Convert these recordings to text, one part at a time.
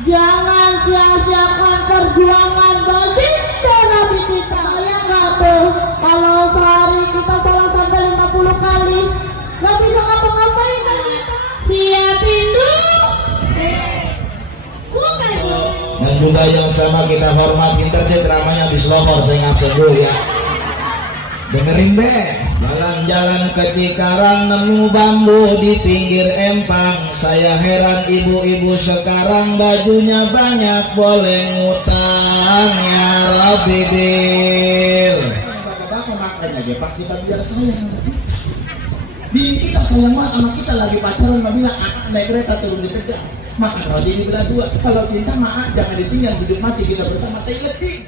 Jangan sia-siakan perjuangan baginda Nabi kita. Ya nggak tuh, kalau sehari kita salah sampai 50 kali, nggak bisa ngapa-ngapain kan kita. Siapin dulu. Bukan. Dan juga yang sama kita hormati terjadi dramanya di Selopor, saya ngabsen dulu ya. Dengerin be, jalan-jalan ke Cikarang nemu bambu di pinggir empang. Saya heran ibu-ibu sekarang bajunya banyak, boleh ngutang ya Rabbi bil. Bapak makanya aja pas kita bilang sayang, bikin kita sayang banget sama kita lagi pacaran, mau bilang naik kereta turun di Tegal. Maka kalau ini bila dua, kalau cinta maaf jangan ditinggal, hidup mati kita bersama Taileting.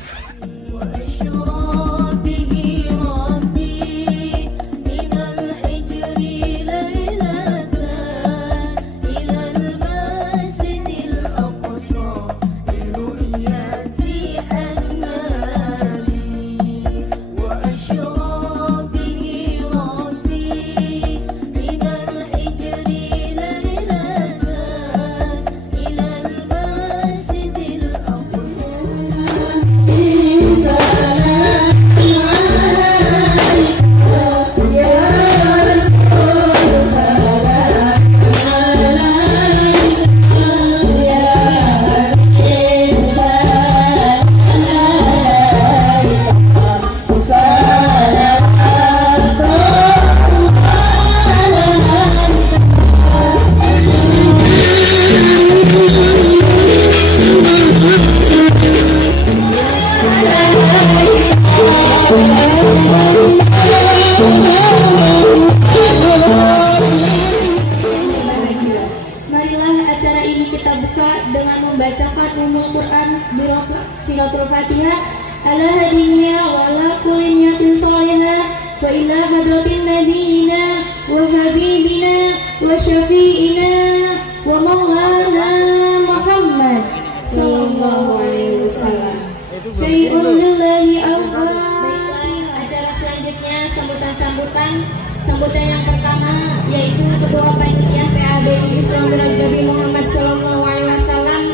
Sambutan yang pertama yaitu Ketua Panitia PABI Islam Nabi Muhammad SAW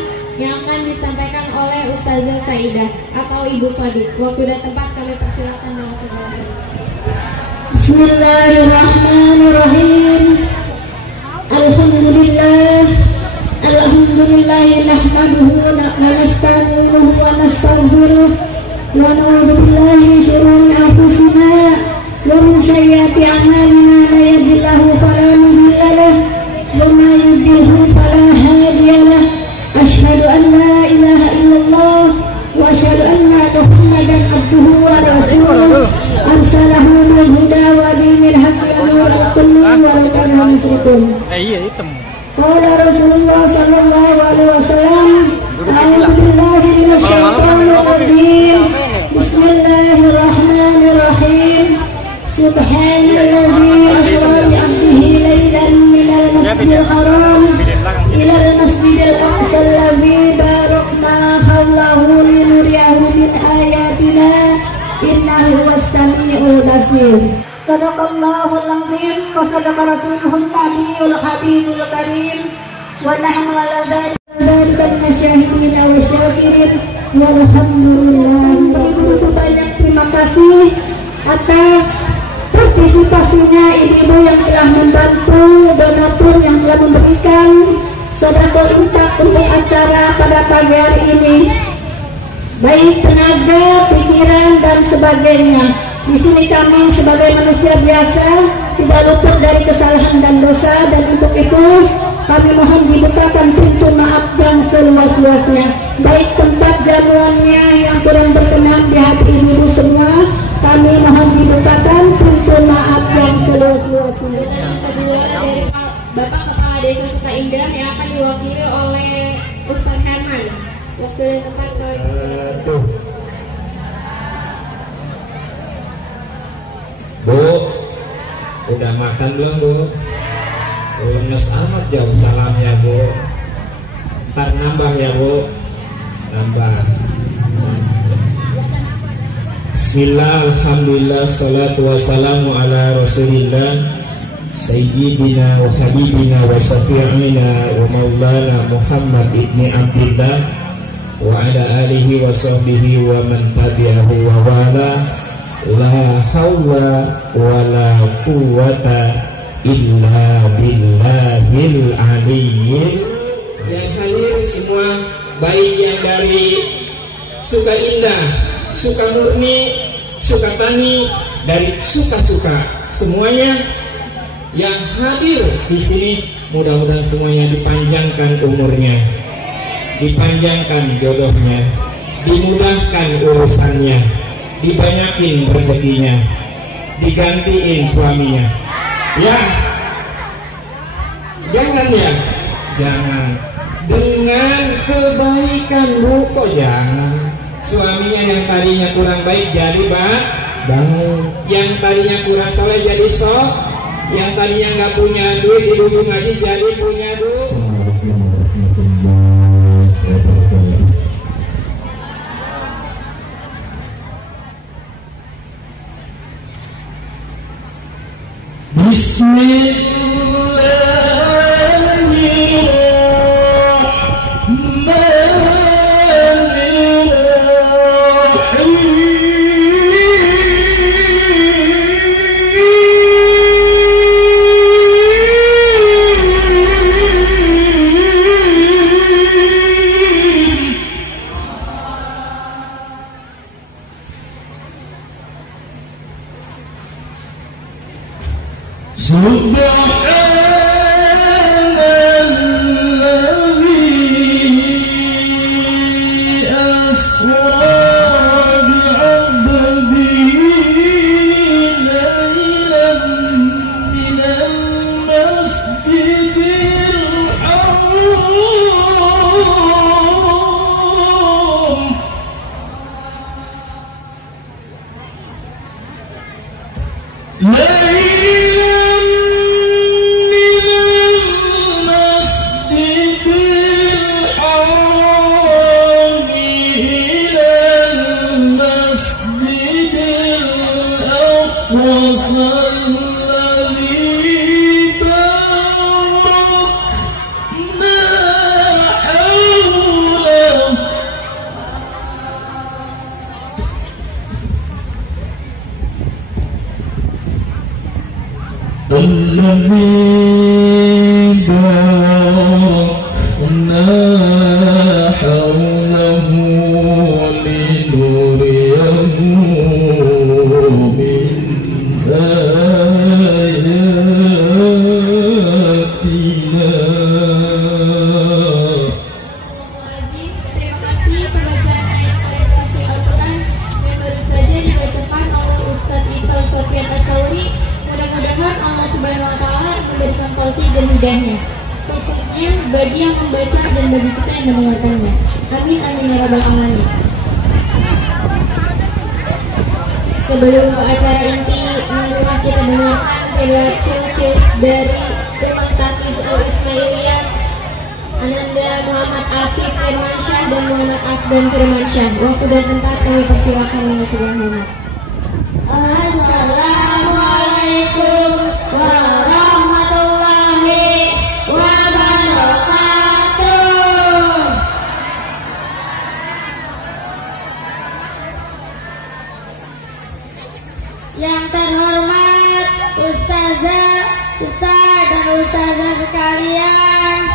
yang akan disampaikan oleh Ustazah Saidah atau Ibu Sodik. Waktu dan tempat kami persilakan dengan segala. Bismillahirrahmanirrahim. Alhamdulillah nahmaduhu wa nasta'inuhu wa nastaghfiruh wa na'udzu billahi min syururi anfusina wa min sayyiati a'malina, la yahdihillahu fala mudilla lahu wa may yudlil fala hadiya lahu. Asyhadu an la ilaha illallah wa asyhadu anna Muhammadan abduhu wa rasuluh arsalahu bil huda wa dinil haqqi nurul kulli wa law musyrikun. Qala Rasulullah sallallahu alaihi wasallam, a'udzu billahi minasyaitonir rajim. Bismillahirrahmanirrahim. Subhanalladzi asra bi 'abdihi lailan minal masjidil haram ilal masjidil aqsa alladzi barakna hawlahu linuriyahu min ayatina innahu was-sami'ul basir. Sadaqallahul azim wa sadaqa rasuluhun nabiyul habibul karim wa nahnu ala dzalika minasyahidin wa syakirin walhamdulillah. Banyak terima kasih atas partisipasinya ibu-ibu yang telah membantu, donatur yang telah memberikan sedekah infak untuk acara pada pagi hari ini, baik tenaga, pikiran dan sebagainya. Di sini kami sebagai manusia biasa tidak luput dari kesalahan dan dosa, dan untuk itu kami mohon dibukakan pintu maaf yang seluas-luasnya. Baik tempat jamuannya yang kurang berkenan di hati ibu-ibu semua, kami mohon dibukakan pintu maaf yang seluas-luasnya. Yang kedua dari Bapak Kepala Desa Sukaindah yang akan diwakili oleh Ustaz Herman. Waktu dan tempat Bu, udah makan belum Bu? Lemes amat jauh salamnya Bu. Ntar nambah ya Bu, nambah. Bismillah, alhamdulillah, salatu wassalamu ala rasulillah. Sayyidina wa habibina wa syafi'ina wa maulana Muhammad ibni Abdillah wa ala alihi wa sahbihi wa man tabi'ahu wa wala. La hawla wa la quwwata illa billahil aliyyil. Yang hadir semua, baik yang dari suka indah, suka murni, suka tani, dari suka-suka, semuanya yang hadir di sini, mudah-mudahan semuanya dipanjangkan umurnya, dipanjangkan jodohnya, dimudahkan urusannya, dibanyakin rezekinya, digantiin suaminya. Ya, jangan ya, jangan dengan kebaikan bu, kok jangan. Suaminya yang tadinya kurang baik jadi baik, yang tadinya kurang soleh jadi sok, yang tadinya nggak punya duit di ujung ngaji jadi punya duit. Sebelum ke acara inti, marilah kita dengarkan ciri-ciri dari Rumah Tafiz Al-Ismailiyah Ananda Muhammad Afif Firmansyah dan Muhammad Akdan Firmansyah. Waktu dan tempat kami persilakan dengan segala hormat. Assalamualaikum warahmatullahi wabarakatuh. Yang terhormat Ustazah, Ustaz dan Ustazah sekalian,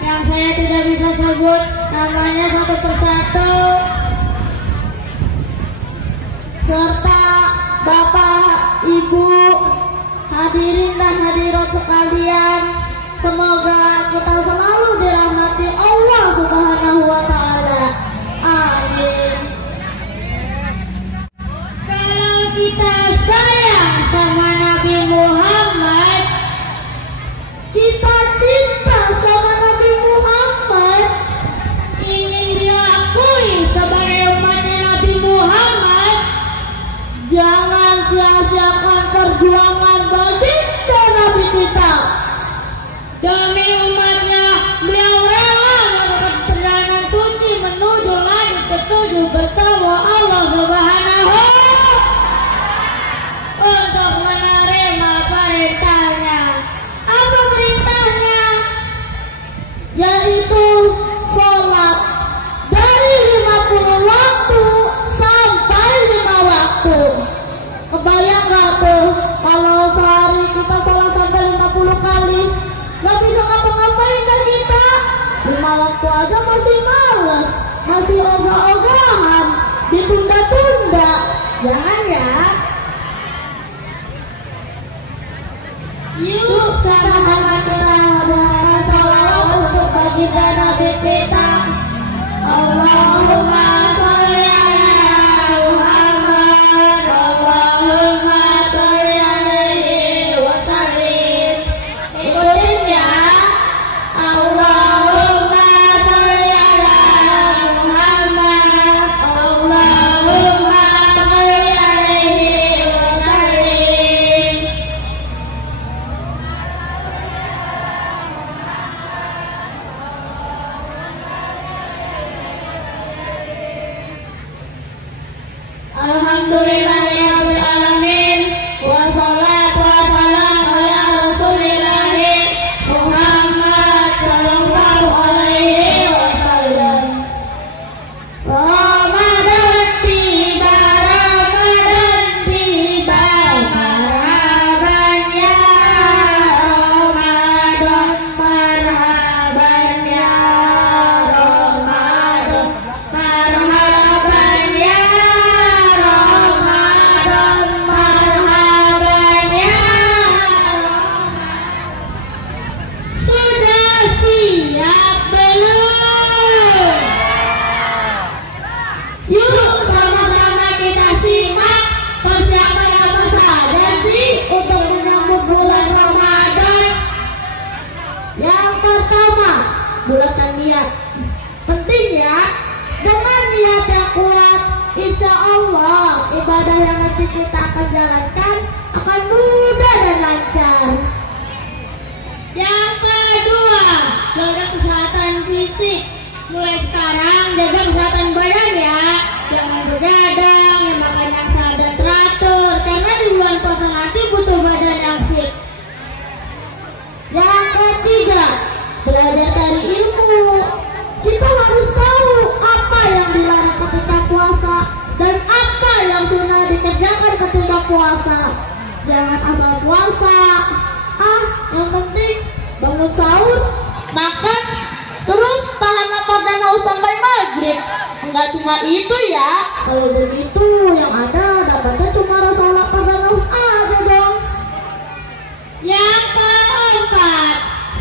yang saya tidak bisa sebut namanya satu persatu, serta Bapak, Ibu, hadirin dan hadirat sekalian, semoga kita selalu dirahmati Allah Subhanahu wa Ta'ala. Amin. Kalau kita sayang sama Nabi Muhammad, kita cinta sama Nabi Muhammad, ingin diakui sebagai umatnya Nabi Muhammad, jangan sia-siakan perjuangan baginda Nabi kita. Demi umatnya malam aja masih males, masih ogah-ogahan, ditunda-tunda. Jangan ya. Yuk sama-sama kita berdoa salawat untuk baginda Nabi kita. Allahumma sholli ala Muhammad, Allahumma sholli alaihi wa sallim. Ikutin ya. Allahumma sholli ala Muhammad, Allahumma sholli alaihi wa sallim. Alhamdulillahirabbil alamin wassalatu wassalamu ala rasulillah Muhammad sallallahu alaihi wasallam. Ramadan tiba, marhaban ya Ramadan, marhaban ya Ramadan, marhaban ya Ramadan, marhaban ya Ramadan. Sudah siap belum? Yuk sama-sama kita simak persiapan apa saja sih untuk menyambut bulan Ramadan. Yang pertama, bulatkan niat. Penting ya. Dengan niat yang kuat, insya Allah ibadah yang nanti kita akan jalankan akan mudah dan lancar. Yang kedua, jaga kesehatan fisik. Mulai sekarang jaga kesehatan badan ya. Jangan begadang, makan yang sehat dan teratur. Karena di bulan puasa nanti butuh badan yang fit. Yang ketiga, belajar dari ilmu. Kita harus tahu apa yang dilarang ketika puasa dan apa yang sunnah dikerjakan ketika puasa. Jangan asal puasa. Yang penting bangun sahur, makan, terus tahan lapar dan haus sampai maghrib. Enggak cuma itu ya. Kalau begitu yang ada dapatnya cuma rasa lapar dan haus aja dong. Yang keempat,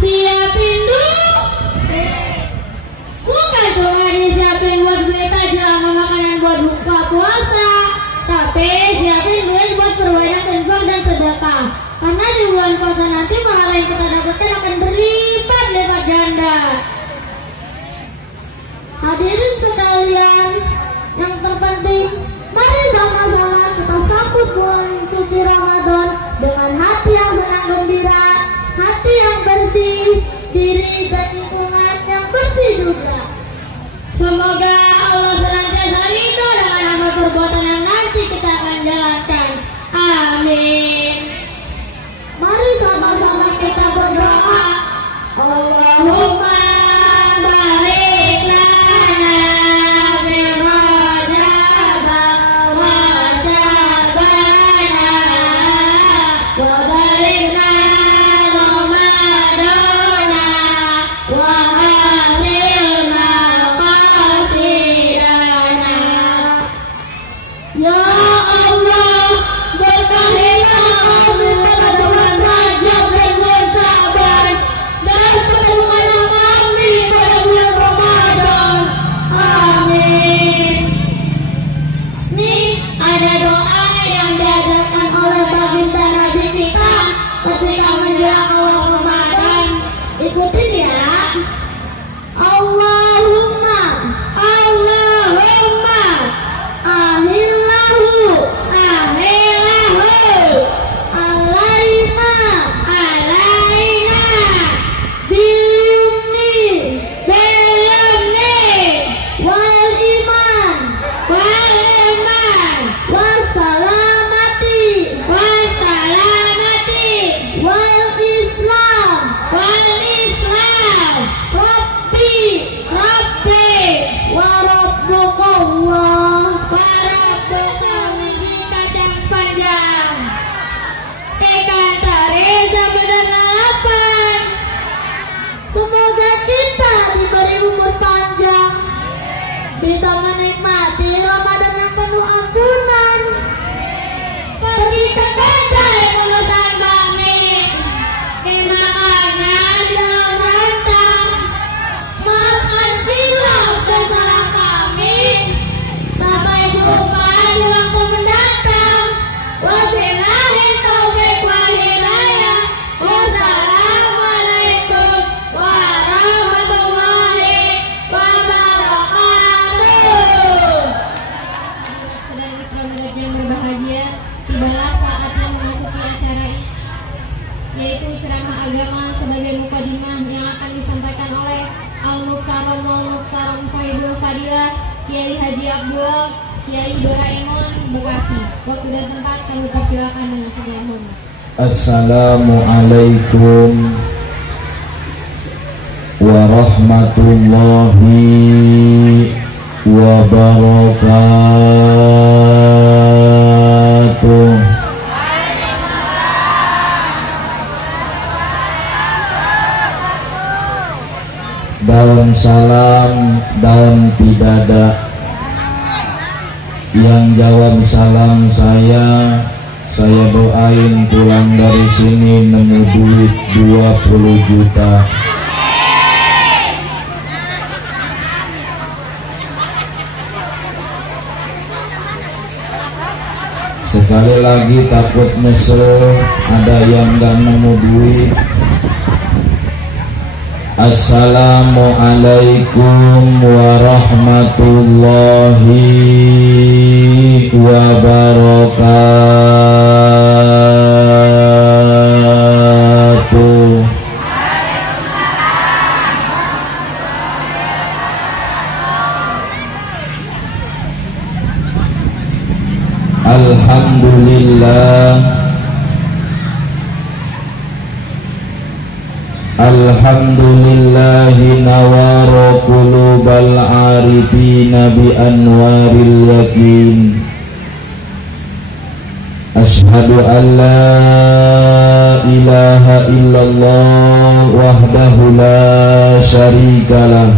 siapin dulu. Bukan cuma disiapin buat beli takjil sama makanan buat buka puasa, tapi siapin duit buat perbanyak infak dan sedekah. Karena di bulan puasa nanti pahala yang kita dapatkan akan berlipat-lipat ganda. Hadirin sekalian, yang terpenting, mari sama-sama kita sambut bulan suci Ramadan dengan hati yang senang gembira, hati yang bersih, diri dan lingkungan yang bersih juga. Semoga Allah senantiasa ridho dengan amal perbuatan yang nanti kita akan jalankan. Amin. Mari sama-sama kita berdoa. Allahumma barik lana fi Rajab wa Sya'ban wa barik lana Ramadan wa akhirna qasidana. Ya Allah, berkahilah Muhtaram wal Muhtaram Sahibul Fadilah Kiai Haji Abdul Kiai Doraemon Bekasi. Waktu dan tempat kami persilakan dengan segala hormat. Assalamualaikum warahmatullahi wabarakatuh. Daun salam, daun pidada. Yang jawab salam saya doain pulang dari sini nemu duit 20 juta. Sekali lagi takut nyesel ada yang gak nemu duit. Assalamualaikum warahmatullahi wabarakatuh. Alhamdulillah, alhamdulillahi nawara qulubal arifina bi anwaril yakin. Ashhadu an la ilaha illallah wahdahu la syarikalah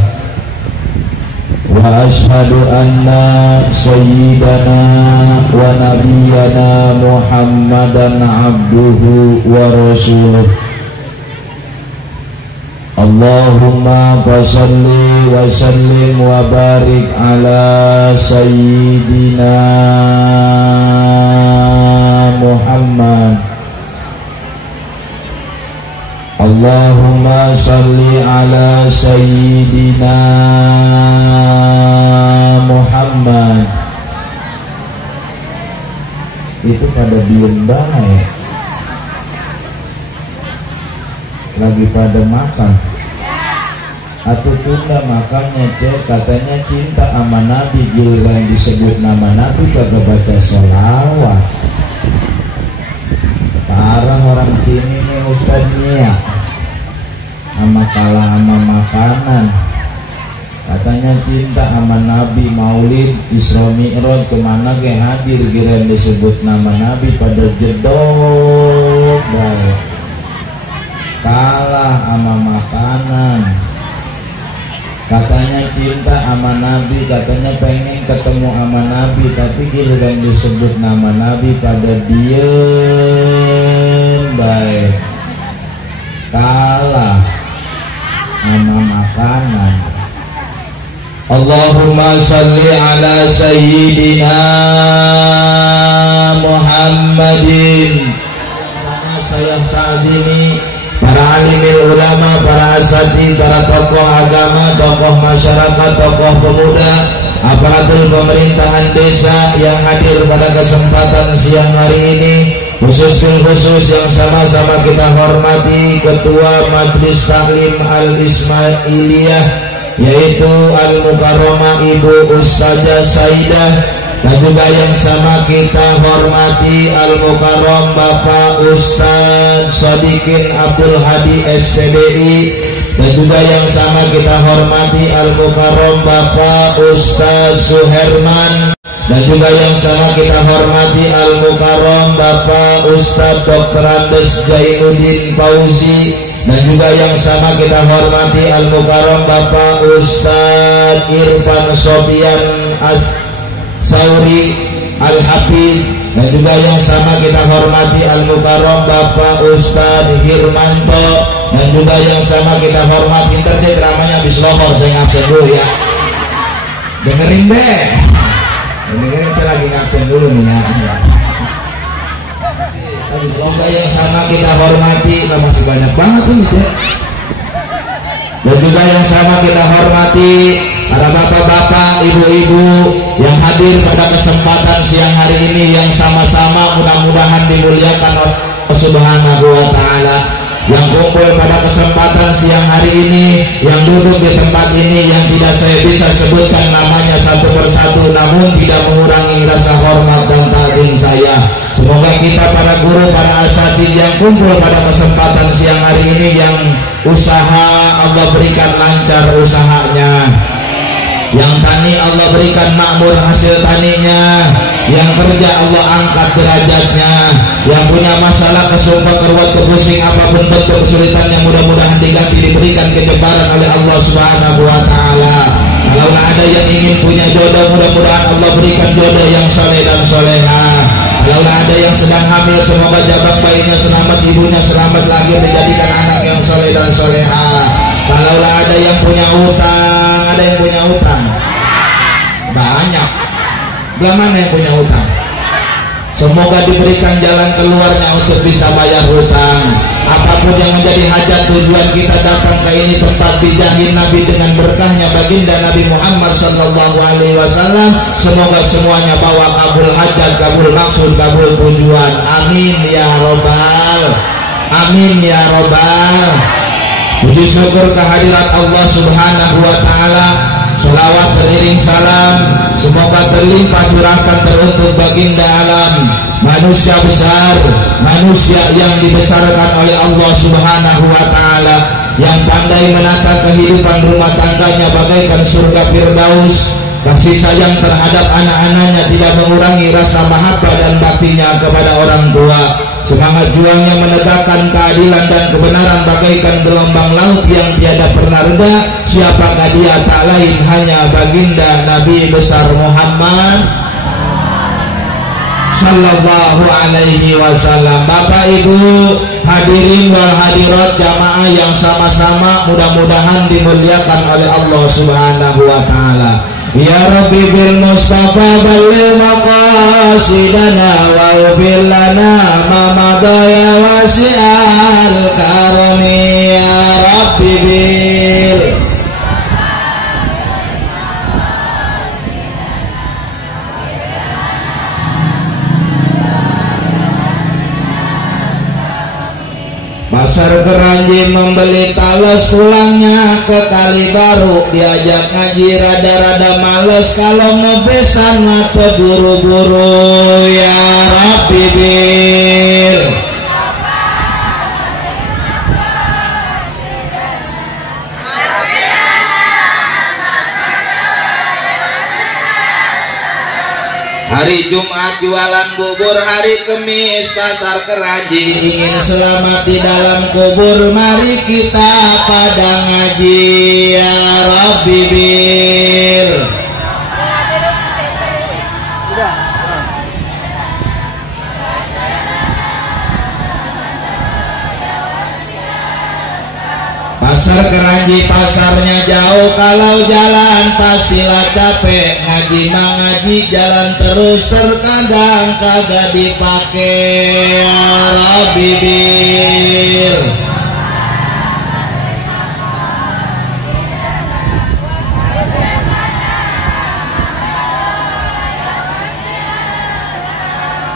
wa ashhadu anna sayyidana wa nabiyyana Muhammadan abduhu wa rasuluh. Allahumma fasalli wa sallim wa barik ala sayyidina Muhammad. Allahumma salli ala sayyidina Muhammad. Itu pada diem baik, lagi pada makan atau tunda makannya cek, katanya cinta sama Nabi, giliran disebut nama Nabi kagak baca sholawat. Parah orang sini nih ustadznya, sama kalah sama makanan. Katanya cinta sama Nabi, maulid, Isra Mi'raj kemana ke hadir, giliran disebut nama Nabi pada jedok baik. Kalah sama makanan. Katanya cinta sama Nabi, katanya pengen ketemu sama Nabi, tapi giliran disebut nama Nabi pada diem baik. Kalah sama makanan. Allahumma salli ala sayyidina Muhammadin. Sama saya ta'dimi para alimil ulama, para asatidz, para tokoh agama, tokoh masyarakat, tokoh pemuda, aparatur pemerintahan desa yang hadir pada kesempatan siang hari ini. Khusus yang sama-sama kita hormati Ketua Majelis Taklim Al-Ismailiyah, yaitu Al-Mukarramah Ibu Ustazah Saidah, dan juga yang sama kita hormati Al-Mukarram Bapak Ustaz Sodikin Abdul Hadi SPDI, dan juga yang sama kita hormati Al-Mukarram Bapak Ustaz Suherman, dan juga yang sama kita hormati Al-Mukarram Bapak Ustaz Dr. Andes Jainuddin Fauzi, dan juga yang sama kita hormati Al-Mukarram Bapak Ustaz Irfan Sofian Sauri Al-Hafidz, dan juga yang sama kita hormati Al-Mukarram Bapak Ustaz Hirmanto, dan juga yang sama kita hormati internet ramanya habis lohor, saya ngabsen dulu ya. Dengerin deh, dengerin, saya lagi ngabsen dulu nih ya. Habis lomba yang sama kita hormati, nah masih banyak banget ini ya. Dan juga yang sama kita hormati para bapak-bapak, ibu-ibu yang hadir pada kesempatan siang hari ini, yang sama-sama mudah-mudahan dimuliakan Allah Subhanahu wa ta'ala. yang kumpul pada kesempatan siang hari ini, yang duduk di tempat ini, yang tidak saya bisa sebutkan namanya satu persatu, namun tidak mengurangi rasa hormat dan takdim saya. Semoga kita para guru, para asatidz yang kumpul pada kesempatan siang hari ini, yang usaha Allah berikan lancar usahanya, yang tani Allah berikan makmur hasil taninya, yang kerja Allah angkat derajatnya, yang punya masalah kesumpah keruat kepusing apapun bentuk kesulitannya, mudah-mudahan diganti diberikan kejebaran oleh Allah Subhanahu wa taala. Kalau ada yang ingin punya jodoh, mudah-mudahan Allah berikan jodoh yang soleh dan soleha. Kalau ada yang sedang hamil, semoga jabang bayinya selamat, ibunya selamat lahir, dijadikan anak yang soleh dan soleha. Kalau ada yang punya utang, ada yang punya utang banyak, belah mana yang punya utang? Semoga diberikan jalan keluarnya untuk bisa bayar hutang. Apapun yang menjadi hajat tujuan kita datang ke ini tempat bijahin Nabi dengan berkahnya baginda Nabi Muhammad sallallahu alaihi wasallam, semoga semuanya bawa kabul hajat, kabul maksud, kabul tujuan. Amin ya robbal, amin ya robbal. Puji syukur kehadirat Allah Subhanahu wa taala. Selawat beriring salam semoga terlimpah curahkan teruntuk baginda alam, manusia besar, manusia yang dibesarkan oleh Allah Subhanahu wa taala, yang pandai menata kehidupan rumah tangganya bagaikan surga Firdaus, kasih sayang terhadap anak-anaknya tidak mengurangi rasa mahabbah dan baktinya kepada orang tua. Semangat juangnya menegakkan keadilan dan kebenaran bagaikan gelombang laut yang tiada pernah reda. Siapakah dia? Tak lain hanya baginda Nabi besar Muhammad sallallahu alaihi wasallam. Bapak Ibu hadirin wal hadirat jamaah yang sama-sama mudah-mudahan dimuliakan oleh Allah Subhanahu wa taala. Ya Rabbi bil Mustafa balligh maqasidana wa ubil lana ma madaya wasi'al karami ya Rabbi bil Pasar Keranji membeli talas, pulangnya ke Kali Baru, diajak ngaji rada-rada males, kalau ngebesan atau buru-buru ya Rabbi bil hari Jumat jualan bubur, hari Kemis Pasar Keranji, ingin selamat di dalam kubur, mari kita pada ngaji ya Rabbi bil Pasar Keranji pasarnya jauh, kalau jalan pastilah capek, ngaji mengaji jalan terus, terkadang kagak dipake ya Rabbi bil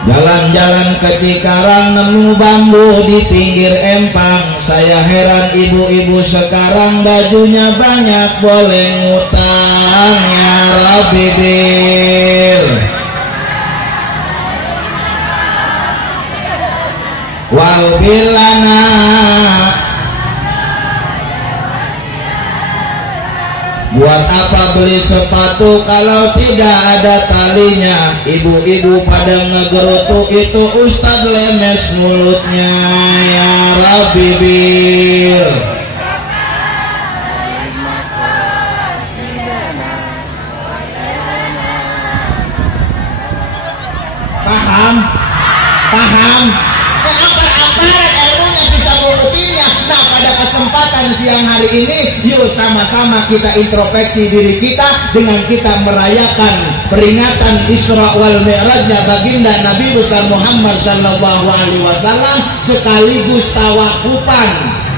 jalan-jalan ke Cikarang, nemu bambu di pinggir empang, saya heran ibu-ibu sekarang bajunya banyak, boleh ngutang ya Rabbi bil wal bilana. Buat apa beli sepatu kalau tidak ada talinya? Ibu-ibu pada ngegerutu, itu Ustadz lemes mulutnya ya Rabbi bil paham? Paham? Apa-apa ilmunya susah mulutnya. Nah, pada kesempatan siang hari ini, yuk sama-sama kita introspeksi diri kita dengan kita merayakan peringatan Isra wal Mi'rajnya baginda Nabi besar Muhammad sallallahu alaihi wasallam, sekaligus tawakupan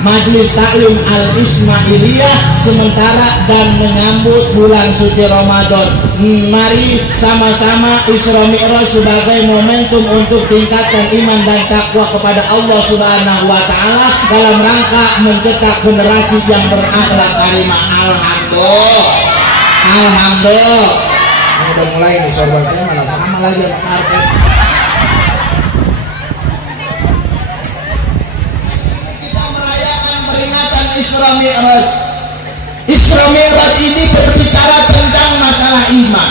Majelis Taklim Al Ismailiyah sementara dan menyambut bulan suci Ramadan. Mari sama-sama Isra Mi'raj sebagai momentum untuk tingkatkan iman dan takwa kepada Allah Subhanahu wa taala dalam rangka mencetak generasi yang berakhlak karimah. Alhamdulillah. Alhamdulillah. Udah mulai nih sorban saya mana sama lagi sama karpet. Kita merayakan peringatan Isra Mi'raj. Isra Mi'raj ini berbicara tentang masalah iman,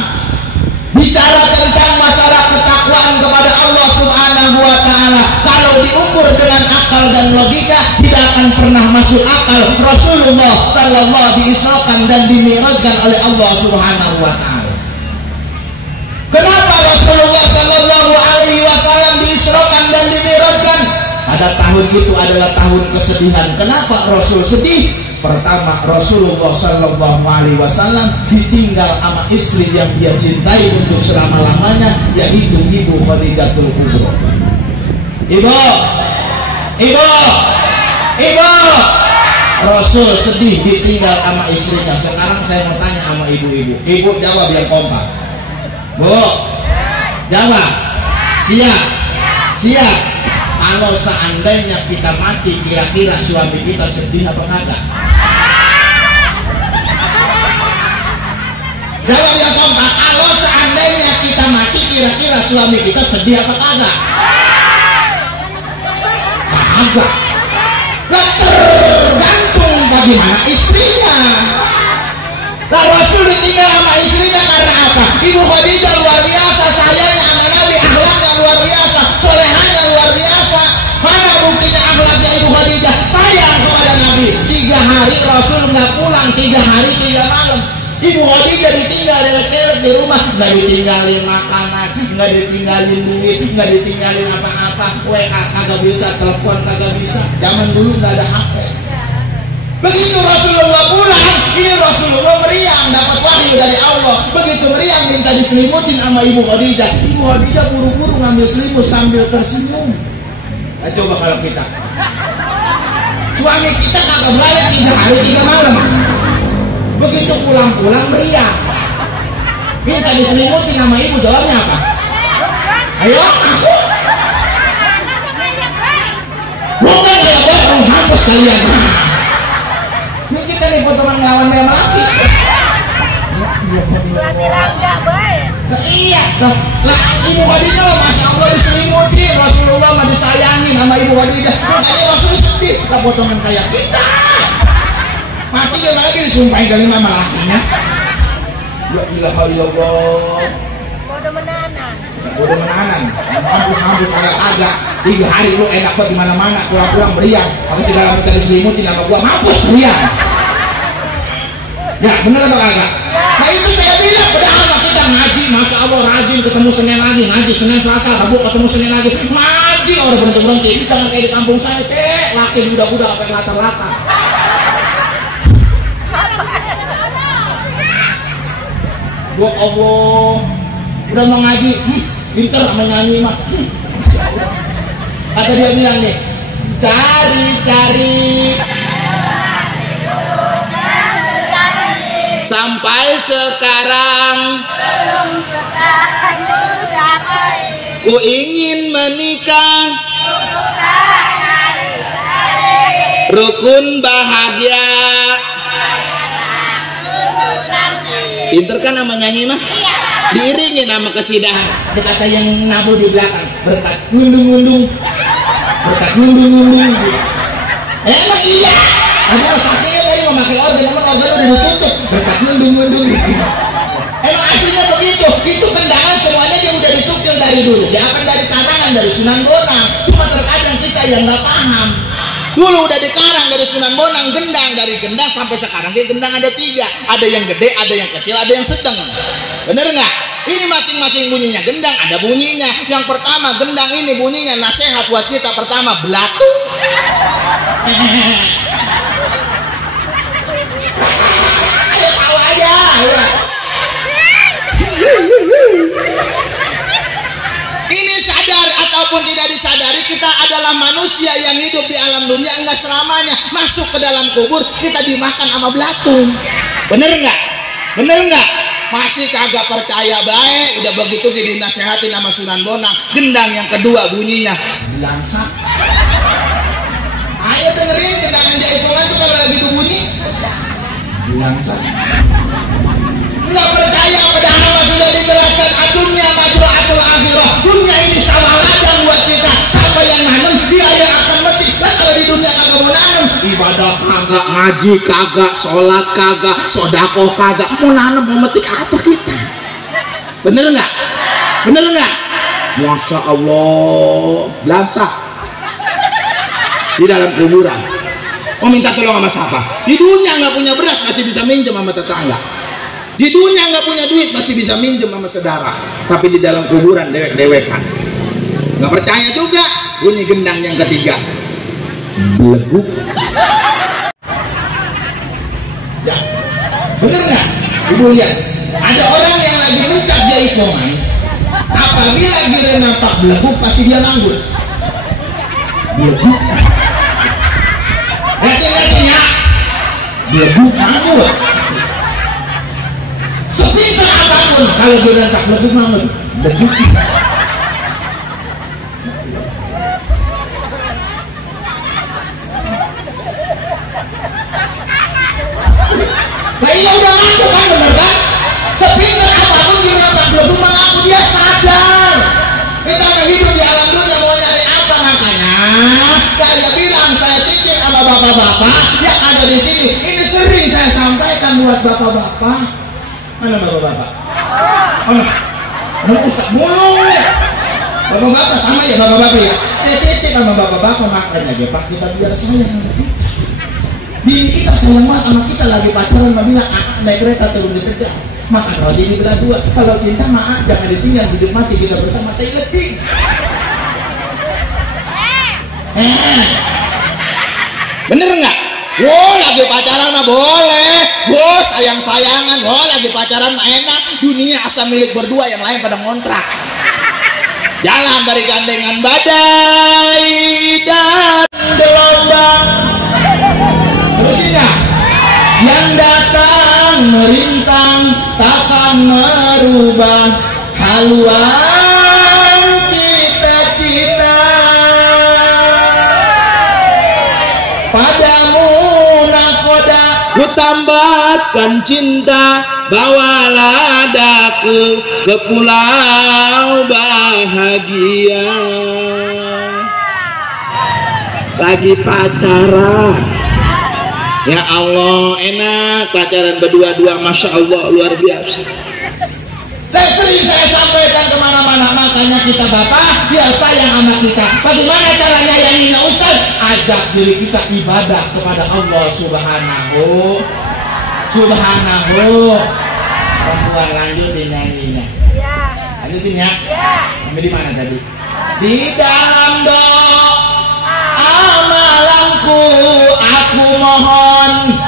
bicara tentang masalah ketakwaan kepada Allah Subhanahu wa taala. Kalau diukur dengan akal dan logika tidak akan pernah masuk akal. Rasulullah sallallahu diisrakan dan dimi'rajkan oleh Allah Subhanahu wa taala. Kenapa Rasulullah sallallahu alaihi wasallam diisrakan dan dimi'rajkan? Pada tahun itu adalah tahun kesedihan. Kenapa Rasul sedih? Pertama, Rasulullah sallallahu alaihi wasallam ditinggal sama istri yang dia cintai untuk selama-lamanya, yaitu Ibu Khadijatul Kubra. Ibu Rasul sedih ditinggal sama istrinya. Sekarang saya mau tanya sama ibu-ibu. Ibu jawab yang kompak. Bu, jawab. Siap. Kalau seandainya kita mati, kira-kira suami kita sedih apa kagak? Jawab yang kompak. Kalau seandainya kita mati, kira-kira suami kita sedih apa kagak? Kagak. Tergantung bagaimana istrinya. Rasul ditinggal sama istrinya karena apa? Ibu Khadijah luar biasa sayangnya sama Nabi, akhlaknya luar biasa, solehahnya luar biasa. Mana buktinya akhlaknya Ibu Khadijah? Sayang kepada Nabi. 3 hari Rasul nggak pulang, 3 hari 3 malam. Ibu Khadijah ditinggal delek-delek di rumah, nggak ditinggalin makanan, nggak ditinggalin duit, nggak ditinggalin apa-apa. WA kagak bisa, telepon kagak bisa. Zaman dulu nggak ada HP. Begitu Rasulullah pulang, ini Rasulullah meriang, dapat wahyu dari Allah. Begitu meriang minta diselimutin sama Ibu Khadijah. Ibu Khadijah buru-buru ngambil selimut sambil tersenyum. Nah, coba kalau kita, suami kita kagak balik 3 hari 3 malam. Begitu pulang-pulang meriang, minta diselimutin sama ibu, jawabnya apa? Ayo, aku. Bukan ya bohong, hapus kalian. Ini kita nih potongan ngelawan dia melati. Enggak baik. Iya, lah Ibu Khadijah masya Allah diselimutin, Rasulullah mah disayangin sama Ibu Khadijah. Makanya Rasul sedih, lah potongan kayak kita. Mati gak lagi disumpahin kali sama lakinya. Ya ilaha illallah. Bodoh menanan. Mampus kayak agak 3 hari lu enak banget di mana-mana, pulang-pulang meriang. Apa segala minta diselimutin sama gua, mampus meriang. Ya bener apa kagak? Nah itu saya bilang padahal kita ngaji, masya Allah rajin, ketemu Senin lagi, ngaji Senin Selasa, Rabu ketemu Senin lagi, ngaji orang berhenti. Jangan kayak di kampung saya, laki budak-budak apa yang latar-latar. Ya Allah, udah mau ngaji, pinter sama nyanyi mah. Kata dia bilang nih, cari sampai sekarang ku ingin menikah, rukun bahagia. Pinter kan nama nyanyi mah? Diiringin nama kesidahan. Kata yang nabu di belakang, berkat ngundung-ngundung. Emang iya. Tadi sakitnya tadi memakai organ, emang organ udah ditutup. Berkat ngundung-ngundung. Emang aslinya begitu. Itu kendangan semuanya dia udah ditukil dari dulu. Dia akan dari karangan, dari Sunan Bonang. Cuma terkadang kita yang nggak paham. Dulu udah dikarang dari Sunan Bonang, gendang, dari gendang sampai sekarang dia gendang ada 3, ada yang gede, ada yang kecil, ada yang sedang. Bener nggak? Ini masing-masing bunyinya. Gendang ada bunyinya. Yang pertama gendang ini bunyinya nasihat buat kita. Pertama belatung. Ayo tahu aja. Ini sadar ataupun tidak disadari, kita adalah manusia yang hidup di alam dunia enggak selamanya. Masuk ke dalam kubur kita dimakan sama belatung. Bener nggak? masih kagak percaya baik. Udah begitu dinasehatin sama Sunan Bonang, gendang yang kedua bunyinya belangsak. Ayo dengerin gendangan Jaipongan tuh kalau lagi bunyi belangsak. Nggak percaya, padahal sudah dijelaskan adunya majru'atul akhirah. Dunia ini sawah ladang buat kita. Siapa yang nanam, dia yang akan mati. Nah, kalau di dunia kagak mau nanam, ibadah kagak, ngaji kagak, sholat kagak, sodakoh kagak, mau nanam mau metik apa kita? Bener nggak? Bener nggak? Masya Allah, belangsak di dalam kuburan. Mau minta tolong sama siapa? Di dunia nggak punya beras masih bisa minjem sama tetangga. Di dunia nggak punya duit masih bisa minjem sama saudara, tapi di dalam kuburan dewek-dewekan. Nggak percaya juga, bunyi gendang yang ketiga beleguk. Ya, bener nggak? Ibu lihat, ada orang yang lagi mencap Jaipongan, apabila dia nampak beleguk pasti dia nganggur. Beleguk. Lihat ya, beleguk nganggur. Sepintar apapun kalau dia nampak beleguk nganggur. Beleguk. Nah iya udah ngaku kan, bener kan? Sepintar apapun dia nampak beleguk mengaku dia sadar. Kita hidup di alam dunia mau nyari apa, makanya saya bilang, saya titip sama bapak-bapak yang ada di sini. Ini sering saya sampaikan buat bapak-bapak. Mana bapak-bapak? Mana? Mana Ustaz bolong ya? Bapak-bapak sama ya bapak-bapak ya? Saya titip sama bapak-bapak, makanya aja pas kita biar sayang sama kita. Bini kita sayang banget sama kita, lagi pacaran mah bilang naik kereta turun di Tegal. Makan roti dibelah dua. Kalau cinta mah jangan ditinggal, hidup mati kita bersama teh leting. Bener nggak? Wow, lagi pacaran mah boleh. Wow, sayang-sayangan. Wow, lagi pacaran mah enak. Dunia asal milik berdua, yang lain pada ngontrak. Jalan dari gandengan badai dan gelombang. Terusnya, yang datang merintang takkan merubah haluan cita-cita. Padamu nakoda ku tambatkan cinta, bawalah daku ke pulau bahagia. Lagi pacaran, ya Allah enak pacaran berdua-dua, masya Allah luar biasa. Saya sering sampaikan kemana-mana, makanya kita bapak biar sayang sama kita. Bagaimana caranya yang ini Ustaz? Ajak diri kita ibadah kepada Allah Subhanahu. Perempuan lanjut di nyanyinya. Lanjutin ya. Sampai di mana tadi? Di dalam doa amalanku aku mohon,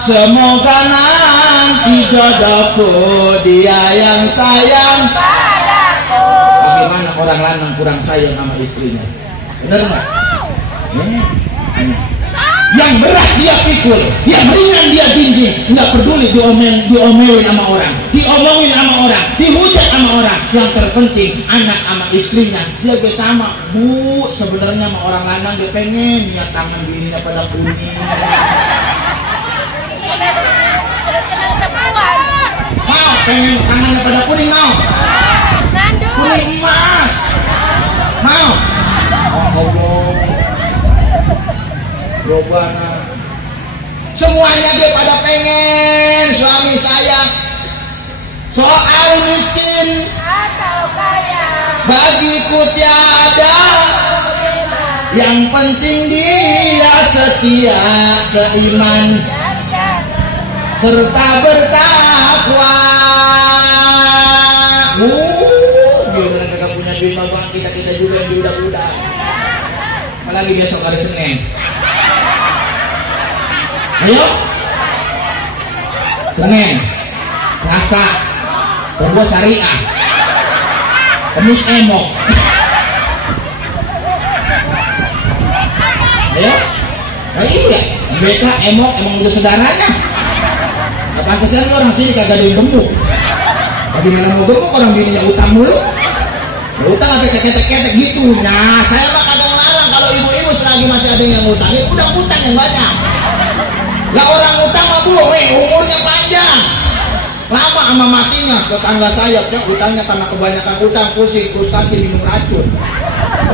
semoga nanti jodohku dia yang sayang padaku. Bagaimana orang lanang kurang sayang sama istrinya? Bener nggak? Yang berat dia pikul, yang ringan dia jinjing, nggak peduli diomelin sama orang, diomongin sama orang, dihujat sama orang. Yang terpenting anak sama istrinya dia bersama. Bu, sebenarnya sama orang lanang dia pengen lihat tangan bininya pada kuning. Mau pengen tangannya pada kuning, mau? Kuning emas, mau? Allah. Robana. Semuanya dia pada pengen suami saya. Soal miskin atau kaya bagiku tiada, yang penting dia setia, seiman serta bertakwa. Gimana kakak punya duit bang, kita juga yang diudah-udah. Apalagi besok hari Senin. Ayo, Senin, Selasa, Rabu Syariah, Kamis Emok. Ayo, nah iya, mereka Emok emang udah saudaranya. Apa Pantesan orang sini kagak ada yang gemuk. Bagaimana mau gemuk orang bininya utang mulu? Utang sampai keketek-ketek gitu. Nah, saya mah kagak ngelarang kalau ibu-ibu selagi masih ada yang ngutangin, udah utang yang banyak. Lah orang utang mah umurnya panjang. Lama sama matinya. Tetangga saya, utangnya karena kebanyakan utang, pusing, frustasi, minum racun.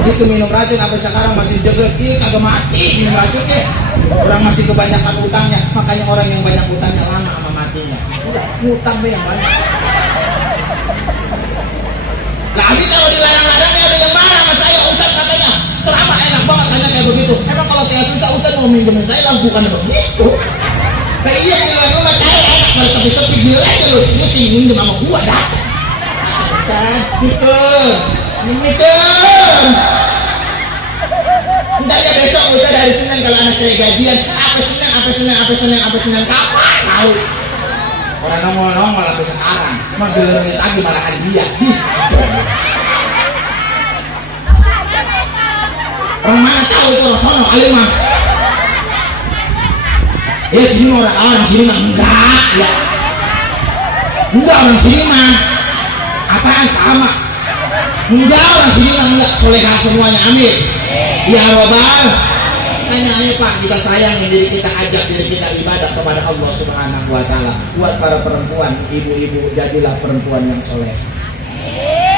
Begitu minum racun sampai sekarang masih jegrek, kagak mati minum racunnya. Orang masih kebanyakan utangnya, makanya orang yang banyak utangnya lama sama matinya. Udah, utang yang banyak. Lah habis kalau dilarang-larangnya ada yang marah sama saya, Ustaz katanya terama enak banget tanya kayak begitu. Emang kalau saya susah Ustaz mau minjemin saya lakukan begitu. Nah iya di luar rumah saya enak kalau sepi-sepi gila aja loh, gue sih minjem sama gua dah. Gitu. Ntar ya besok udah dari Senin kalau anak saya gajian, apa Senin kapan tahu? Orang nongol sampai sekarang, emang geleng lagi marahan dia. Orang mana tahu itu orang sono alimah. Ya sini orang sini mah enggak ya. Enggak orang sini mah apaan sama. Enggak orang sini mah enggak solehah semuanya amin. Ya Robbal. Tanya Pak, kita sayang diri kita, ajak diri kita ibadah kepada Allah Subhanahu wa Ta'ala. Buat para perempuan, ibu-ibu, jadilah perempuan yang soleh.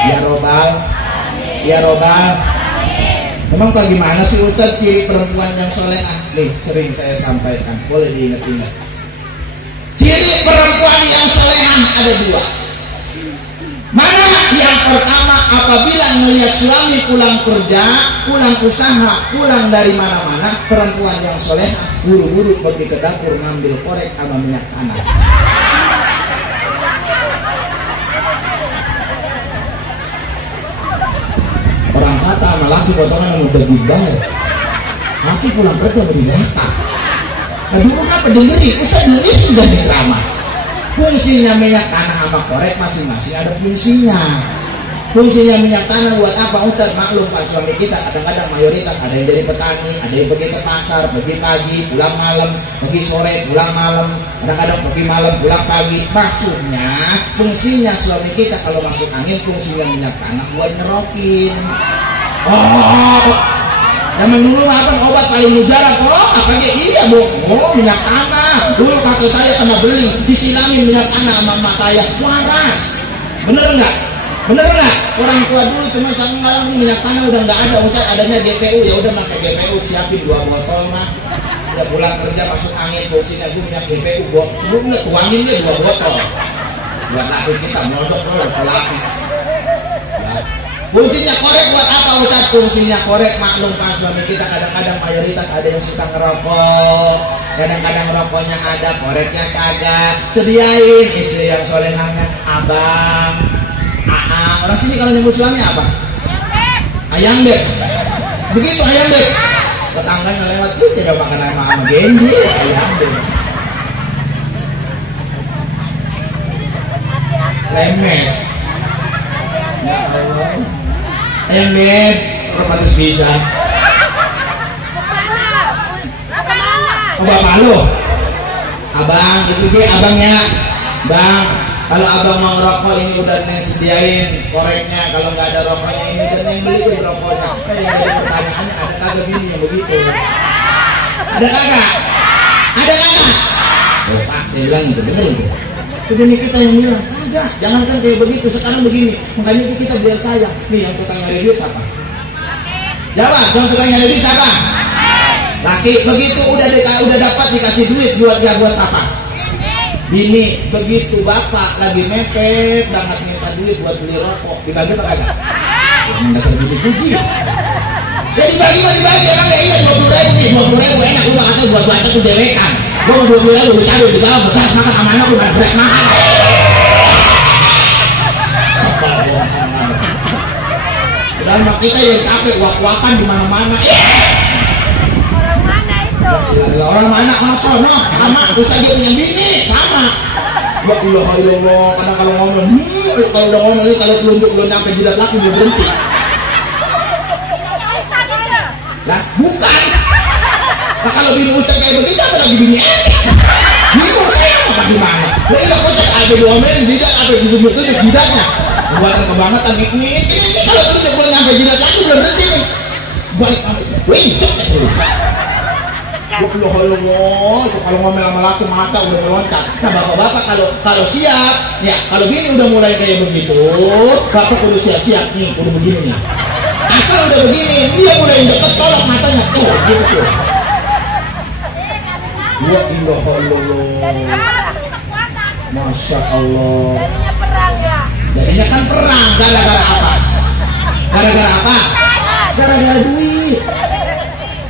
Ya Robbal. Ya Robbal. Memang kok gimana sih Ustaz ciri perempuan yang soleh? Nih sering saya sampaikan, boleh diingat-ingat. Ciri perempuan yang solehah ada dua. Mana yang pertama, apabila melihat suami pulang kerja, pulang usaha, pulang dari mana-mana, perempuan yang solehah buru-buru pergi ke dapur ngambil korek sama minyak tanah. Orang kata sama laki potongan udah gibah. Laki pulang kerja beri belakang. Nah dulu kan dengerin, Ustaz dengerin sudah diramah. Fungsinya minyak tanah sama korek masing-masing ada fungsinya. Fungsinya minyak tanah buat apa Ustaz? Maklum Pak, suami kita kadang-kadang mayoritas ada yang jadi petani, ada yang pergi ke pasar, pergi pagi, pulang malam, pergi sore, pulang malam, kadang-kadang pergi malam, pulang pagi. Maksudnya fungsinya suami kita kalau masuk angin, fungsinya minyak tanah buat ngerokin. Emang dulu apa obat paling mujarab? Apa aja? Iya Bu. Minyak tanah. Dulu kakek saya kena beling, disiramin minyak tanah sama emak saya. Waras. Bener nggak? Orang tua dulu cuma sekarang minyak tanah udah nggak ada. Ustaz adanya GPU, ya udah pakai GPU, siapin 2 botol mah. Ya pulang kerja masuk angin, fungsinya gue minyak GPU, gue tuangin deh 2 botol. Buat laki kita modok kalau laki. Fungsinya korek buat apa Ustaz? Fungsinya korek maklum Pak, suami kita kadang-kadang mayoritas ada yang suka ngerokok, kadang-kadang rokoknya ada, koreknya kagak. Sediain istri yang solehahnya, abang, orang sini kalau nyebut suami apa? Ayang beb. Begitu ayang beb. Tetangganya lewat tuh tidak makan sama Gendi, ayang beb. Lemes. Ya Allah. Ayang beb, romantis bisa. Oh bapak lo, abang itu dia abangnya, bang. Kalau abang mau rokok ini udah neng sediain koreknya. Kalau nggak ada rokoknya ini udah neng beli rokoknya. Kayak yang jadi pertanyaannya ada kagak bini yang begitu? Ada kagak? Oh Pak, saya bilang itu dengerin tuh. Itu nih kita yang bilang kagak. Jangankan kayak begitu. Sekarang begini. Makanya itu kita biar sayang. Nih yang tukang nyari duit siapa? Jawab. Yang tukang nyari duit siapa? Laki. Begitu udah dapat dikasih duit buat dia buat siapa? Bini. Begitu bapak lagi mepet banget minta duit buat beli rokok, dibagi apa kagak? Yang dasar puji-puji. Ya dibagi emang ya iya 20.000 enak lu makanya buat tuh dewekan. Gua mau 20.000 lu cari di bawah bekas makan sama anak lu nggak beres makan. Udah mak kita yang capek wak-wakan di mana-mana. Orang mana itu? Orang mana sono sama, terus dia punya bini sama. Ya Allah, kadang kalau ngomong, kalau udah ngomong ini kalau telunjuk belum nyampe jidat laki belum berhenti. Lah bukan. Nah kalau bini Ustaz kayak begitu apa lagi bini? Bingung saya apa gimana? Ini kocak ada dua men, tidak ada di bumi itu jidatnya. Buatan kebangetan ini kalau tidak belum sampai jidat aku belum berhenti nih. Balik wih, Allah, itu kalau ngomel sama laki mata udah meloncat. Nah bapak-bapak kalau siap, ya kalau bini udah mulai kayak begitu, bapak kudu siap-siap nih, kudu begini nih. Asal udah begini, dia mulai deket tolak matanya tuh, gitu. Ya Allah, Masya Allah. Jadinya perang ya. Jadinya kan perang, gara-gara apa? Gara-gara apa? Gara-gara duit.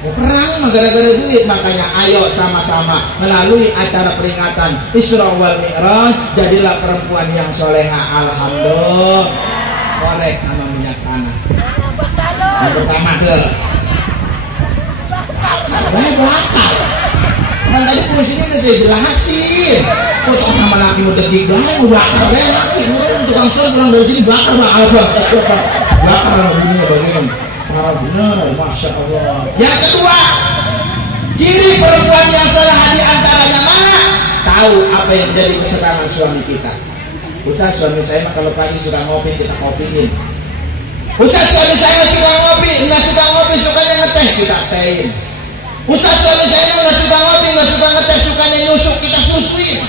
Perang mah gara-gara duit, makanya ayo sama-sama melalui acara peringatan Isra wal Mi'raj jadilah perempuan yang soleha. Alhamdulillah. Korek sama minyak tanah. Yang pertama ke bakal. Kan tadi fungsinya udah saya jelasin. Kok sama laki udah digay, mau bakar deh laki. Tukang sol pulang dari sini bakar begini bagaimana? Benar, Masya Allah. Yang kedua, ciri perempuan yang soleh di antaranya mana? Tahu apa yang menjadi kesenangan suami kita. Ustaz, suami saya mah kalau pagi suka ngopi, kita kopiin. Ustaz, suami saya suka ngopi, nggak suka ngopi, sukanya ngeteh, kita tehin. Ustaz, suami saya nggak suka ngopi, nggak suka ngeteh, sukanya nyusuk, kita susuin.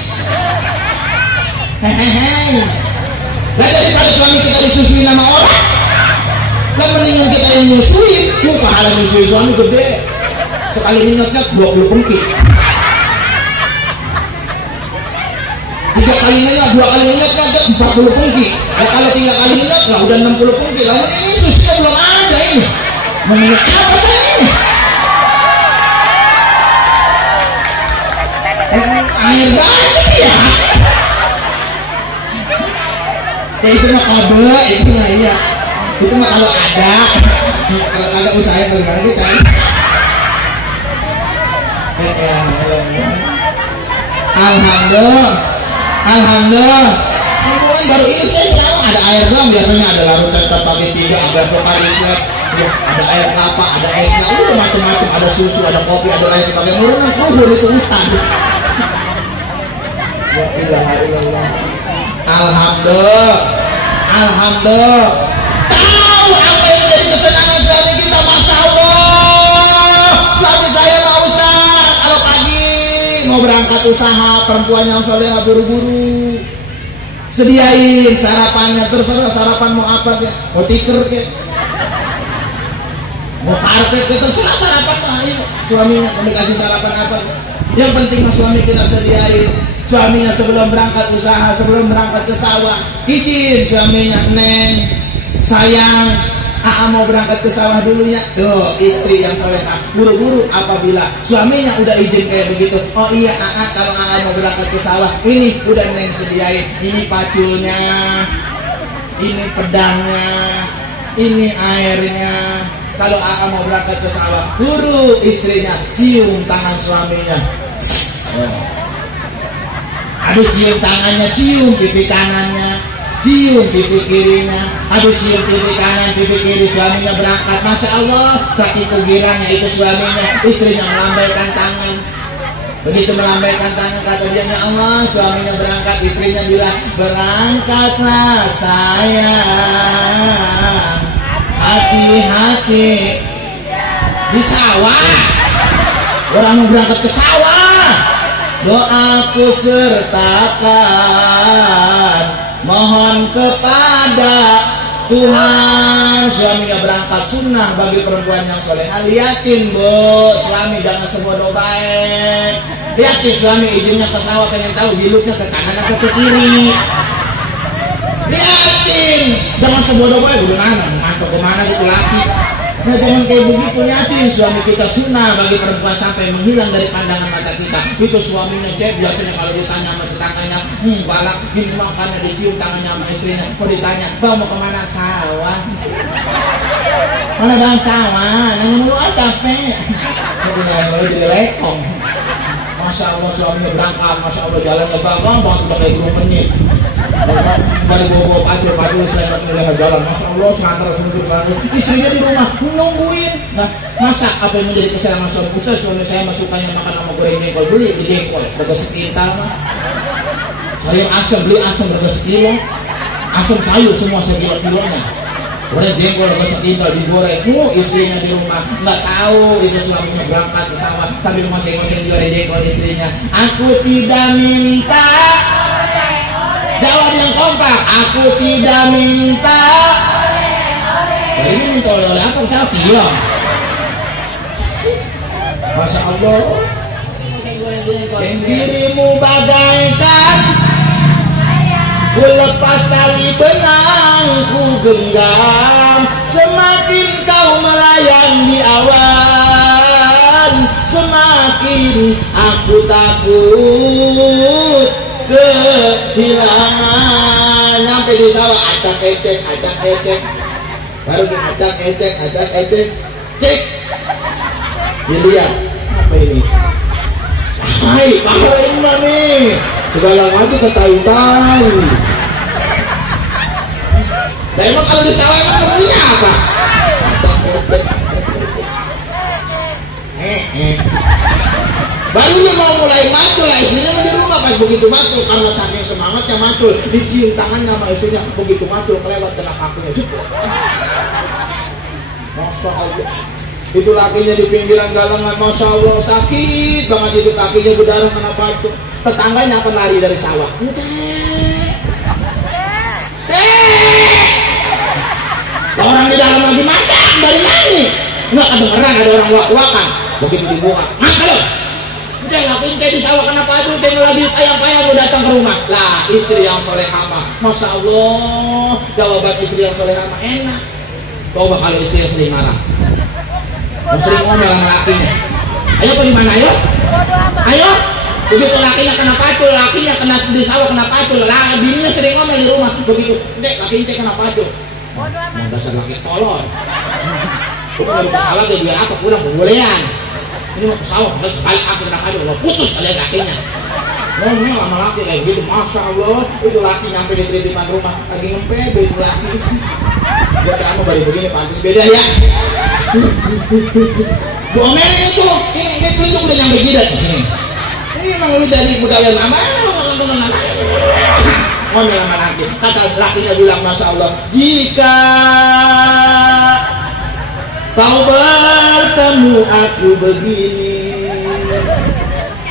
Hehehe. Gak daripada suami kita disusuin sama orang. Lah mendingan kita yang nyusuin. Pahala nyusuin suami gede. Sekali nyot-nyot 20 pengki. 3 kali nyot, 2 kali nyot 40 pengki. Lah kalau 3 kali nyot lah udah 60 pengki. Lah ini susunya belum ada ini. Mengenai apa saya ini? Air banget ya. Ya itu mah kode, itu mah iya. Itu mah kalau ada, kalau kagak usaha bagaimana kita. Alhamdulillah, alhamdulillah. Itu kan baru ini saya tahu ada air dong, biasanya ada larutan pakai 3, ada Parislet, ya, ada air kelapa, ada esnya, udah macam-macam, ada susu, ada kopi, ada lain sebagainya. Murah kubur itu ustaz. Ya ilaha illallah. Alhamdulillah, alhamdulillah. Tahu apa yang menjadi kesenangan suami kita, Masya Allah. Suami saya mau Ustaz, kalau pagi mau berangkat usaha, perempuan yang soleh buru-buru sediain sarapannya, terserah sarapan mau apa ya, mau tiker ya, mau karpet ya, terserah sarapan ayo suaminya mau dikasih sarapan apa ya. Yang penting mas suami kita sediain. Suaminya sebelum berangkat usaha, sebelum berangkat ke sawah, izin suaminya, Neng, sayang, Aa mau berangkat ke sawah dulunya. Tuh, istri yang solehah, buru-buru apabila suaminya udah izin kayak begitu. Oh iya, Aa kalau Aa mau berangkat ke sawah, ini udah Neng sediain, ini paculnya, ini pedangnya, ini airnya. Kalau Aa mau berangkat ke sawah, buru istrinya cium tangan suaminya. Aduh cium tangannya, cium pipi kanannya, cium pipi kirinya, aduh cium pipi kanan, pipi kiri, suaminya berangkat. Masya Allah, saking girangnya itu suaminya, istrinya melambaikan tangan. Begitu melambaikan tangan kata dia, ya Allah, suaminya berangkat, istrinya bilang, berangkatlah sayang, hati-hati di sawah. Orang mau berangkat ke sawah, doaku sertakan, mohon kepada Tuhan. Suaminya berangkat, sunnah bagi perempuan yang soleh. Liatin bu, suami jangan sebodoh baik. Liatin suami izinnya ke sawah, pengen tahu bilutnya ke kanan atau ke kiri. Liatin, jangan sebodoh baik. Udah ngantuk kemana gitu laki. Nah jangan kayak begitu, liatin suami kita sunnah bagi perempuan sampai menghilang dari pandangan mata kita. Itu suaminya cek, biasanya kalau ditanya sama tetangganya, balak, ini makannya dicium tangannya sama istrinya. Kalau ditanya, bang mau kemana? Sawah. Mana bang sawah? Nanya mulu capek. Nanya mulu jadi lekong. Masya Allah suaminya berangkat, Masya Allah jalannya bang udah kayak 2 menit. Baru bawa padu saya melihat jalan, Masya Allah serantar. Istrinya di rumah nungguin. Nah masak apa yang menjadi kesenangan suami? Suami saya sukanya makan sama goreng jengkol, beli di jengkol, udah sepintal mah. Sayur asam, beli asam berapa sekilo? Asam sayur semua sekilo-kilonya. Udah jengkol berapa sekintal digoreng. Istrinya di rumah nggak tahu itu suaminya berangkat ke sawah sambil masing-masing jual jengkol istrinya. Aku tidak minta. Jawab yang kompak. Aku tidak minta. Jadi ini minta oleh apa? Saya kilo. Masya Allah. Dirimu bagaikan ku lepas tali benang ku genggam, semakin kau melayang di awan, semakin aku takut kehilangan. Nyampe di sawah acak ecek baru diacak ecek cek dilihat apa ini. Hai, paling mana nih? Segala maju ketahui-tahu. Nah emang kalau di sawah emang kerjanya apa? Baru dia mau mulai macul lah, istrinya di rumah pas begitu macul karena saking semangatnya macul, dicium tangannya sama istrinya begitu macul kelewat kena kakinya. Masya Allah. Itu lakinya di pinggiran galangan, Masya Allah sakit banget itu kakinya berdarah kena batu. Tetangganya akan lari dari sawah. Orang di dalam lagi masak dari mana? Nggak kedengeran ada orang wak-wakan. Begitu dibuka, makan loh. Udah lakinya kayak di sawah kena batu, kayak lagi ayam-ayam lo datang ke rumah. Lah istri yang solehama, Masya Allah. Jawaban istri yang solehama enak. Coba kalau istri yang sering marah. Sering ngomel sama lakinya. Ayo pergi mana ayo? Ayo. Begitu lakinya kena pacul, lakinya kena di sawah kena pacul, lah bininya sering ngomel di rumah. Begitu, dek lakinya kena pacul. Mau dasar laki tolol. Bukan baru kesawah dia biar apa kurang pembolehan. Ini mau kesawah, nggak sekali aku kena pacul, lo putus kalian lakinya. Ngomel sama laki kayak gitu, Masya Allah. Itu laki nyampe di titipan rumah lagi ngempet itu laki. Dia kamu baru begini pantas beda ya. Gomelin itu, ini udah nyampe jidat di sini. Ini emang lu dari budaya lama. Ngomel sama laki. Kata lakinya bilang Masya Allah, jika kau bertemu aku begini,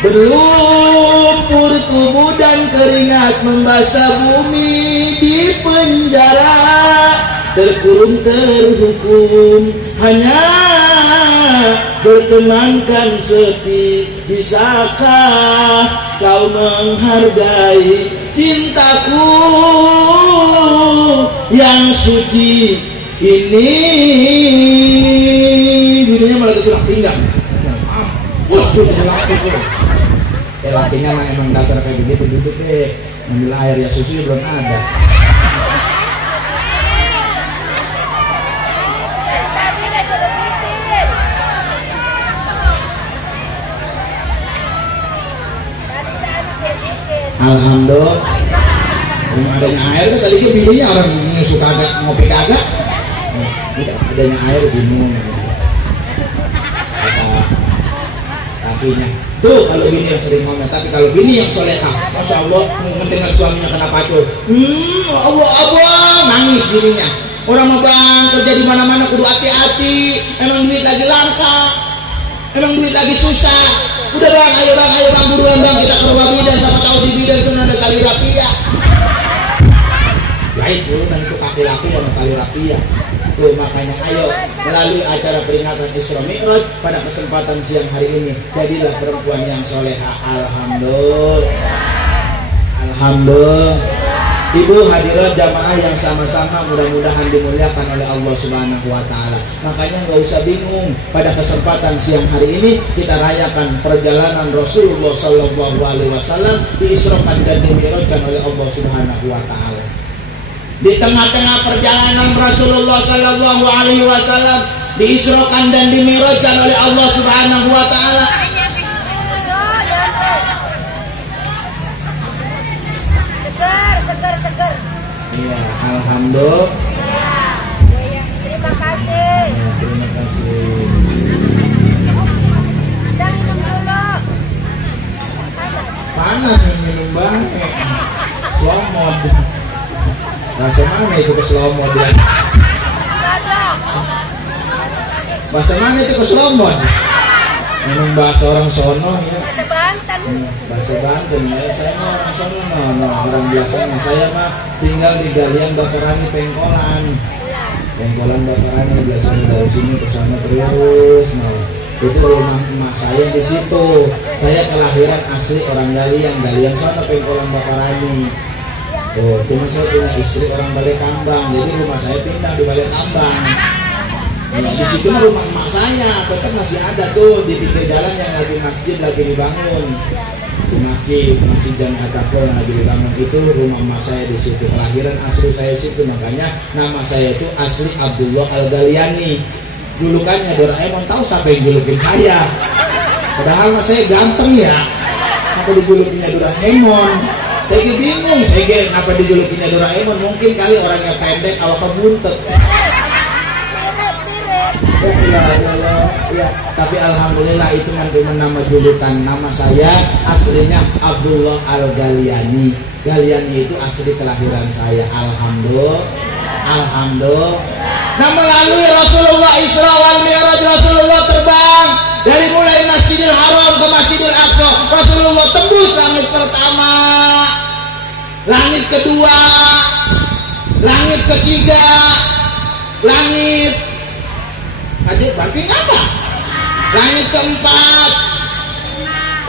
berlumpur tubuh dan keringat membasah bumi di penjara, terkurung terhukum hanya bertemankan sepi, bisakah kau menghargai cintaku yang suci ini? Bininya malah ketulak pinggang. Lakinya mah emang dasar kayak gini penduduk deh. Ngambil air ya susunya belum ada. Alhamdulillah. Dengan adanya air kan tadi kan bininya orang suka agak ngopi kagak. Tidak adanya air bingung. Lakinya tuh kalau bini yang sering ngomel, tapi kalau bini yang solehah, Masya Allah mendengar suaminya kena pacul, Allah nangis bininya. Orang mau bang kerja di mana-mana kudu hati-hati. Emang duit lagi langka, emang duit lagi susah. Udah bang, ayo bang buruan bang kita ke rumah bidan, siapa tahu di bidan sana ada tali rapia. Baik dulu dan itu kaki laki sama tali rapia. Tuh makanya ayo melalui acara peringatan Isra Mi'raj pada kesempatan siang hari ini jadilah perempuan yang soleha. Alhamdulillah. Ibu hadirat jamaah yang sama-sama mudah-mudahan dimuliakan oleh Allah Subhanahu wa taala. Makanya nggak usah bingung, pada kesempatan siang hari ini kita rayakan perjalanan Rasulullah sallallahu alaihi wasallam diisrokan dan dimi'rajkan oleh Allah Subhanahu wa taala. Di tengah-tengah perjalanan Rasulullah sallallahu alaihi wasallam diisrokan dan dimi'rajkan oleh Allah Subhanahu wa taala. Seger. Iya, alhamdulillah. Ya, terima kasih. Ya, terima kasih. Anda minum dulu. Panas minum banget. keslomod. Bahasa mana itu keslomod ya? Bahasa mana itu keslomod? Memang bahasa orang sono ya. Bahasa Banten ya. Saya mah orang sono orang biasanya. Saya mah tinggal di Galian Bakarani Pengkolan. Pengkolan Bakarani biasanya dari sini ke sana terus. Nah, itu rumah emak saya di situ. Saya kelahiran asli orang Galian sana Pengkolan Bakarani. Oh, cuma saya punya istri orang Balekambang. Jadi rumah saya pindah di Balekambang. Nah, di situ rumah emak saya tetap masih ada tuh di pinggir jalan yang masjid lagi dibangun. Di masjid Jami Atapol yang lagi dibangun itu rumah emak saya di situ. Kelahiran asli saya situ, makanya nama saya itu asli Abdullah Al-Galiani. Julukannya Doraemon, tahu siapa yang julukin saya? Padahal saya ganteng ya. Apa dijulukinnya Doraemon? Saya bingung, kenapa dijulukinnya Doraemon? Mungkin kali orangnya pendek, awalnya buntet. Ya, tapi alhamdulillah itu nanti nama julukan. Nama saya aslinya Abdullah Al-Galiani. Galiani itu asli kelahiran saya. Alhamdulillah. Nah, melalui Rasulullah Isra wal Mi'raj, Rasulullah terbang dari mulai Masjidil Haram ke Masjidil Aqsa. Rasulullah tembus langit pertama, langit kedua, langit ketiga, langit berarti apa? Langit keempat,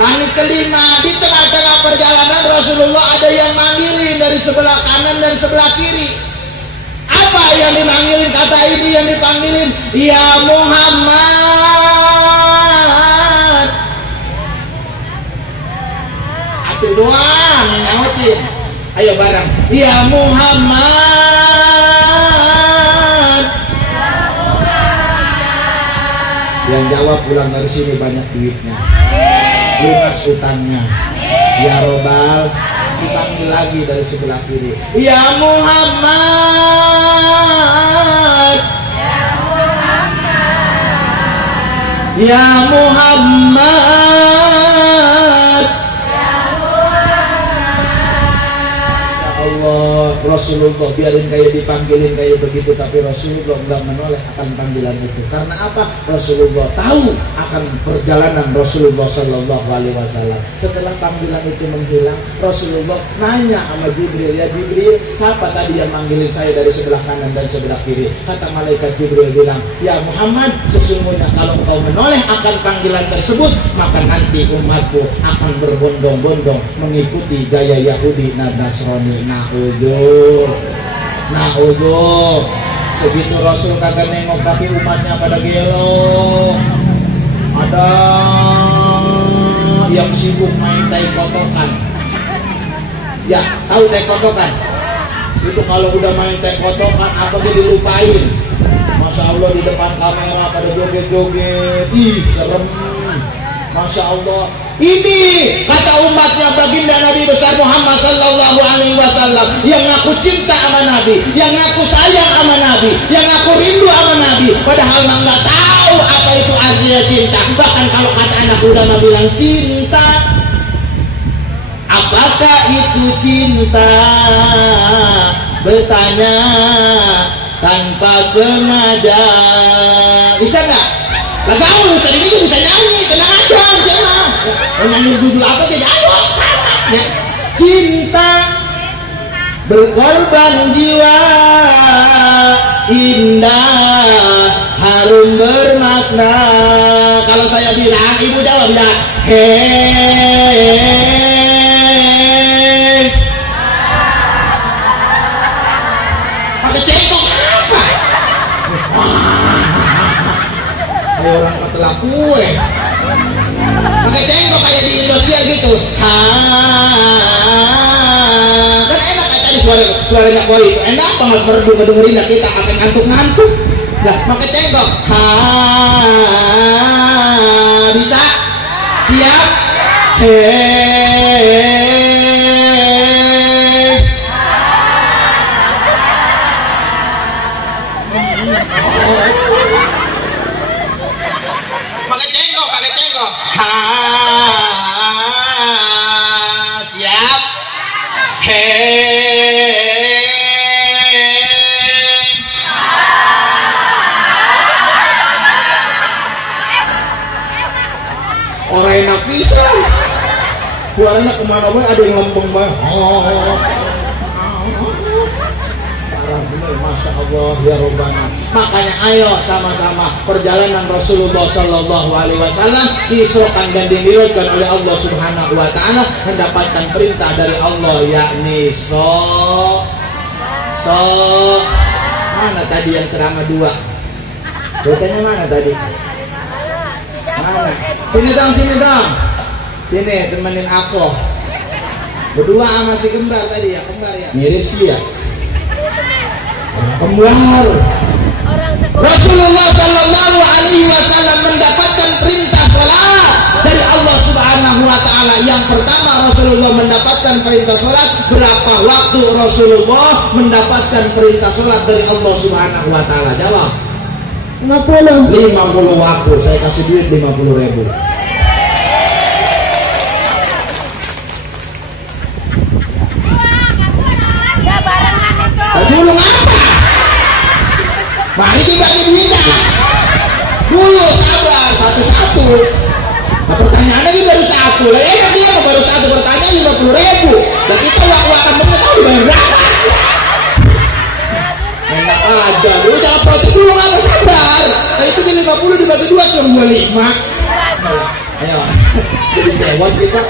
langit kelima. Di tengah-tengah perjalanan Rasulullah ada yang manggilin dari sebelah kanan dan sebelah kiri. Apa yang dimanggilin? Kata ini yang dipanggilin, ya Muhammad. Itu doang nyautin. Ayo bareng, ya Muhammad. Yang jawab pulang dari sini banyak duitnya, lunas utangnya. Ya Robbal, dipanggil lagi dari sebelah kiri, ya Muhammad, ya Muhammad. Allah, Rasulullah biarin kayak dipanggilin kayak begitu, tapi Rasulullah nggak menoleh akan panggilan itu. Karena apa? Rasulullah tahu akan perjalanan Rasulullah Shallallahu Alaihi Wasallam. Setelah panggilan itu menghilang, Rasulullah nanya sama Jibril, ya Jibril, siapa tadi yang manggilin saya dari sebelah kanan dan sebelah kiri? Kata malaikat Jibril bilang, ya Muhammad, sesungguhnya kalau engkau menoleh akan panggilan tersebut, maka nanti umatku akan berbondong-bondong mengikuti gaya Yahudi dan Nasrani. Na'udhu. Segitu Rasul kagak nengok, tapi umatnya pada gelo. Ada yang sibuk main tai kotokan. Ya, tahu tai kotokan? Itu kalau udah main tai kotokan apa dia dilupain. Masya Allah di depan kamera pada joget-joget. Ih, serem. Masya Allah. Ini kata umatnya baginda Nabi besar Muhammad Sallallahu Alaihi Wasallam yang ngaku cinta sama Nabi, yang ngaku sayang sama Nabi, yang ngaku rindu sama Nabi, padahal mah nggak tahu apa itu artinya cinta. Bahkan kalau kata anak muda mah bilang cinta, apakah itu cinta? Bertanya tanpa sengaja. Bisa nggak? Lah gaul, tadi itu bisa nyanyi, tenang aja, jangan. Nyanyi judul apa aja, ayo sama ya. Cinta berkorban jiwa, indah, harum bermakna. Kalau saya bilang, ibu jawab enggak? Hei, pakai cengkok apa? Kayak orang ketelak kue. Pakai tengok kayak di Indosiar gitu. Kan enak kayak tadi suaranya Koi itu enak banget merdu ngedengerin kita sampai ngantuk-ngantuk. Lah pakai tengok. Bisa? Siap? Siap? Hei. Suaranya kemana boy, ada yang lempeng banget. Masya Allah ya Rabbana. Makanya ayo sama-sama perjalanan Rasulullah Sallallahu Alaihi Wasallam diisrokan dan dimirajkan oleh Allah Subhanahu Wa Taala, mendapatkan perintah dari Allah, yakni mana tadi yang ceramah dua? Beritanya mana tadi? Mana? Sini dong. Sini temenin aku. Berdua sama si kembar tadi ya, kembar ya. Mirip sih ya. Kembar. Rasulullah Sallallahu Alaihi Wasallam mendapatkan perintah salat dari Allah Subhanahu Wa Taala. Yang pertama Rasulullah mendapatkan perintah salat. Berapa waktu Rasulullah mendapatkan perintah salat dari Allah Subhanahu Wa Taala? Jawab. 50 waktu. Saya kasih duit 50.000. Ya barengan itu. Dulu apa? Mari dibagi duitnya. Dulu sabar satu-satu. Nah, pertanyaannya ini baru satu. Lah ya dia baru satu pertanyaan 50.000. Dan kita waktu mengetahui bayar berapa? Enak aja. Dulu jangan protes dulu, nggak sabar. Nah itu di 50 dibagi 2 cuma 25. Ayo. Jadi sewot kita.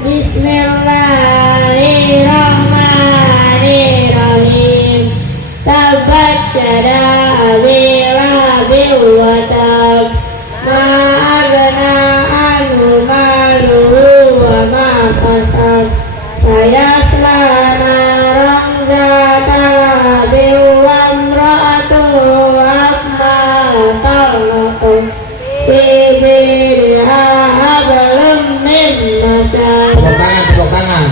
Bismillahirrahmanirrahim. Tabat syada abi lahabin wa tab. Ma agna anhu maluhu wa ma kasab. Sayasla naran zata lahabin wa imra'atuhu ammalatan lakum. Fi jidha hablum min masad. Tepuk tangan.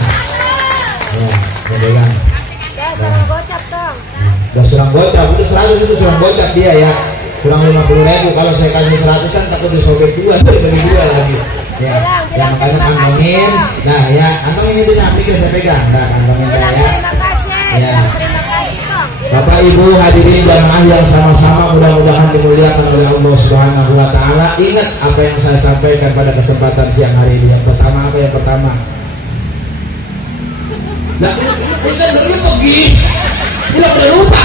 Ya, pegang. Ya sarang gocap dong. Udah surang gocap, itu 100 itu surang gocap dia ya. Surang 50.000, kalau saya kasih 100-an takut disobek 2, dari 2 lagi. Ya, Bilang makanya kantongin. Nah ya, kantongin itu jangan pikir saya pegang. Nah, kantongin saya. Terima kasih. Ya. Terima kasih dong. Bapak Ibu hadirin jamaah yang sama-sama mudah-mudahan dimuliakan oleh Allah Subhanahu Wa Taala. Ingat apa yang saya sampaikan pada kesempatan siang hari ini. Yang pertama apa yang pertama? Nah, bukan dia pergi. Dia udah lupa.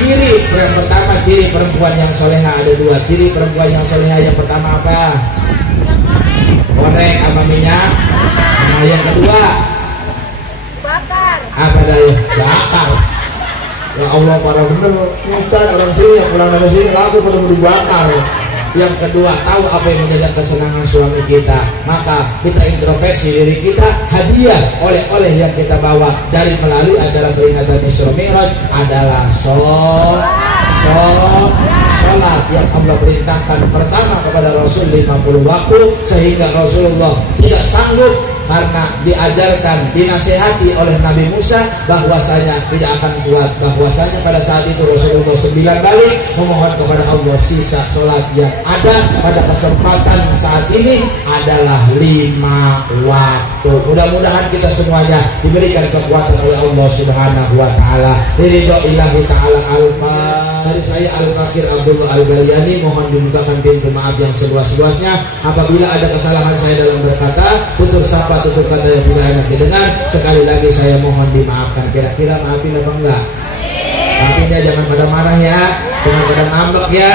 Ciri yang pertama, ciri perempuan yang soleha ada 2. Ciri perempuan yang soleha yang pertama apa? Goreng sama minyak. Nah yang kedua Bakar. apa daya? Bakar. Ya Allah, para bener Ustaz, orang sini yang pulang dari sini laku pada dibakar. Yang kedua, tahu apa yang menjadi kesenangan suami kita, maka kita introspeksi diri kita. Hadiah oleh-oleh yang kita bawa dari melalui acara peringatan Isra Mi'raj adalah sholat yang Allah perintahkan pertama kepada Rasul 50 waktu, sehingga Rasulullah tidak sanggup karena diajarkan, dinasehati oleh Nabi Musa bahwasanya tidak akan kuat, bahwasanya pada saat itu Rasulullah 9 kali memohon kepada Allah. Sisa sholat yang ada pada kesempatan saat ini adalah 5 waktu. Mudah-mudahan kita semuanya diberikan kekuatan oleh Allah Subhanahu Wa Taala. Ridho ilahi taala. Dari saya Al-Fakir Abdul Al-Galiani mohon dibukakan pintu maaf yang seluas-luasnya. Apabila ada kesalahan saya dalam berkata, tutur sapa, tutur kata yang tidak enak didengar, sekali lagi saya mohon dimaafkan. Kira-kira maafin apa enggak? Maafinnya jangan pada marah ya, jangan pada ngambek ya.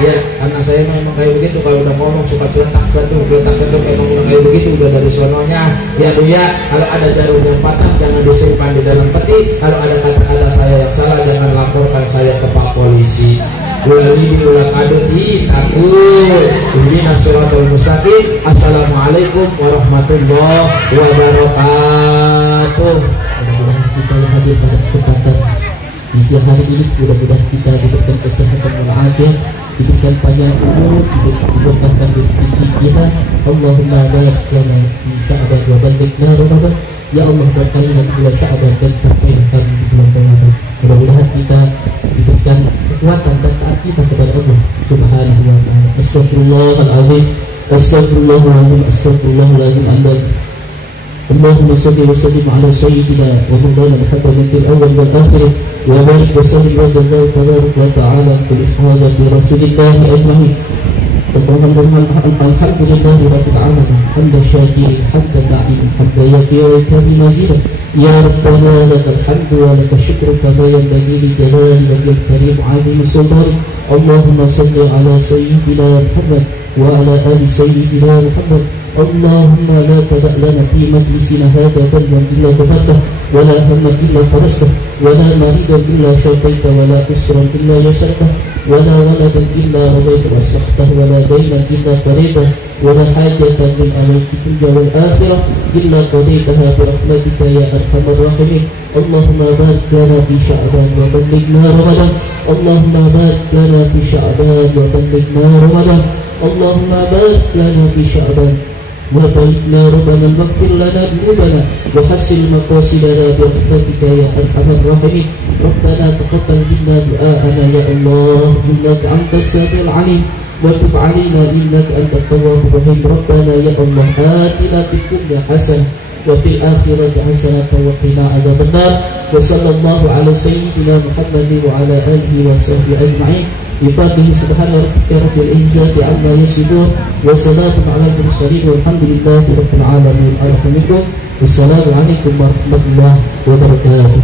Ya, karena saya memang kayak begitu, kalau udah ngomong suka celentak emang udah kayak begitu, udah dari sononya. Ya Bu ya, kalau ada jarum yang patah jangan disimpan di dalam peti. Kalau ada kata-kata saya yang salah jangan laporkan saya ke Pak Polisi. Ulang ini ulang adeti takut. Ihdinas shiratal mustaqim. Assalamualaikum warahmatullahi wabarakatuh. Mudah-mudahan kita yang hadir pada kesempatan di siang hari ini, mudah-mudahan kita diberikan kesehatan walafiat, diberikan panjang umur, diberikan rezeki kita. Allahumma barik lana fi Sya'ban wa ballighna Ramadan. Ya Allah, berkailah bulan Sya'ban dan sampaikan di bulan Ramadan. Mudah-mudahan kita diberikan kekuatan dan taat kita kepada Allah Subhanahu wa taala. Astagfirullahalazim. Astagfirullahalazim. Astagfirullahalazim. اللهم صل وسلم على سيدنا ومولانا محمد في الاول والاخر وبارك وسلم وجل الله تبارك وتعالى كل صحابه رسول الله اجمعين. الحمد لله رب العالمين حمد الشاكرين حمد النعيم حمد يكفي بمزيد يا ربنا لك الحمد ولك الشكر كما ينبغي لجلال وجهك الكريم عظيم سلطانك. اللهم صل على سيدنا محمد وعلى آل سيدنا محمد. اللهم لا تدع لنا في مجلسنا هذا ذنبا إلا غفرته ولا هما إلا فرجته ولا مريضا إلا شفيته ولا أسرا إلا يسرته ولا ولدا إلا رضيت وأصلحته ولا دينا إلا قضيته ولا حاجة من أمرك الدنيا والآخرة إلا قضيتها برحمتك يا أرحم الراحمين. اللهم بارك لنا في شعبان وبلغنا رمضان. اللهم بارك لنا في شعبان وبلغنا رمضان. اللهم بارك لنا في شعبان وبلغنا رمضان واغفر لنا ذنوبنا وحسن مقاصدنا برحمتك يا أرحم الراحمين. ربنا تقبل منا دعاءنا يا الله إنك أنت السميع العليم وتب علينا إنك أنت التواب الرحيم. ربنا يا الله آتنا في الدنيا حسنة وفي الآخرة حسنة وقنا عذاب النار. وصلى الله على سيدنا محمد وعلى آله وصحبه أجمعين بفضله سبحان ربك رب العزة عما يصفون وسلام على المرسلين والحمد لله رب العالمين. الحمد لله والسلام عليكم ورحمة الله وبركاته.